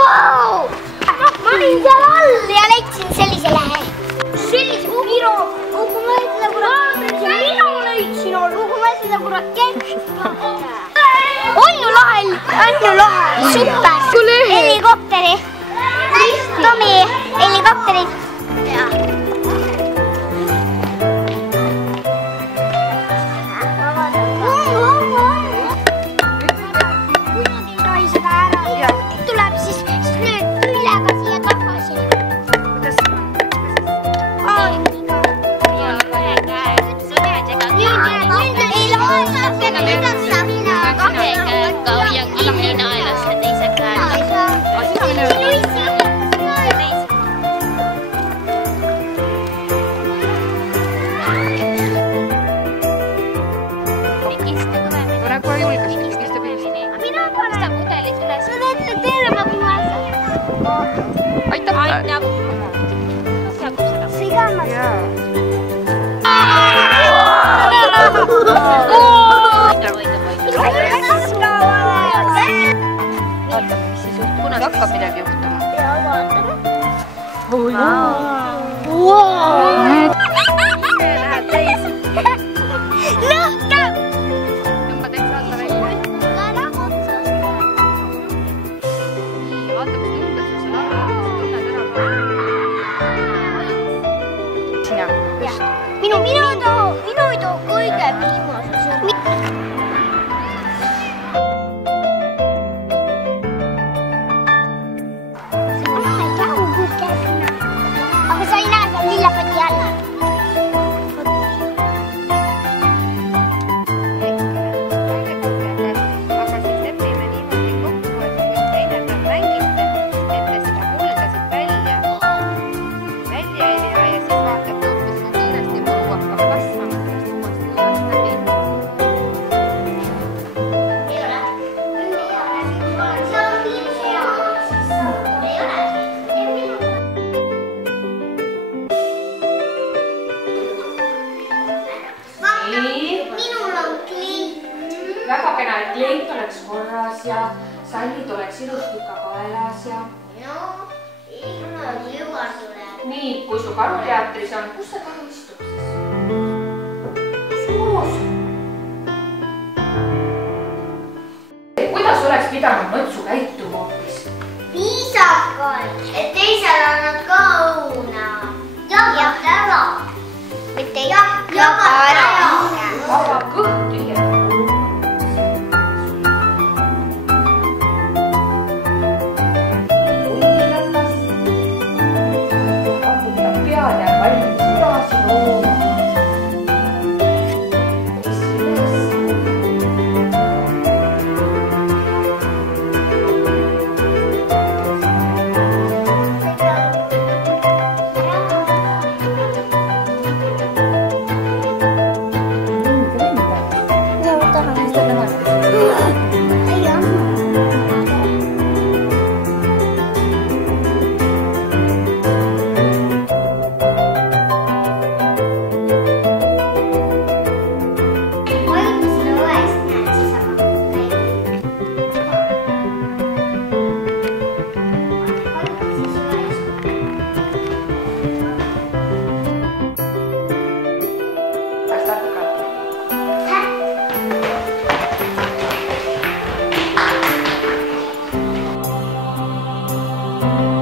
wow! Ma olin seal all ja leidsin sellise lehe. Sellise Miro, kuhu ma ütlen kurat. Miro leidsin all, kuhu ma ütlen kurat kempsust. On ju lahe, super. Helikopteri. Tomi, helikopterid. Aitab. Jagub seda. Sigamas. Vaatame, mis siis juhtub. Kunas hakkab midagi juhtuma? Ja vaatame. Läheb täis. Lõhkab! Tõmba täitsa alla välja. Vaata, kus tumbes sul seal alla. Tunned ära ka. Sina. Minu ei too kõige viimases. Aga sa ei näe seal lillapati all. Aga siis lepime niimoodi kokku, et kui teine peal mängite, et te seda mulda siit välja ei vea ja siis vaatab lõpus on kiiresti muru hakkab kasvama, sellest uuesti ajast läbi. Ei ole. See on piis hea, siis ei ole. Minul on klient. Väga kena, et klient oleks korras ja sallid oleks ilusti ka kaelas ja... No, ma jõuan sulle. Nii, kui su karuteatris on, kus see karu istub siis? Suus! Kuidas oleks pidanud mõtsu käituma hoopis? Viisakalt, et teisel annad ka õuna. Jagad ära. Mitte jaga ära. Aga kõht tühjendab. Thank you.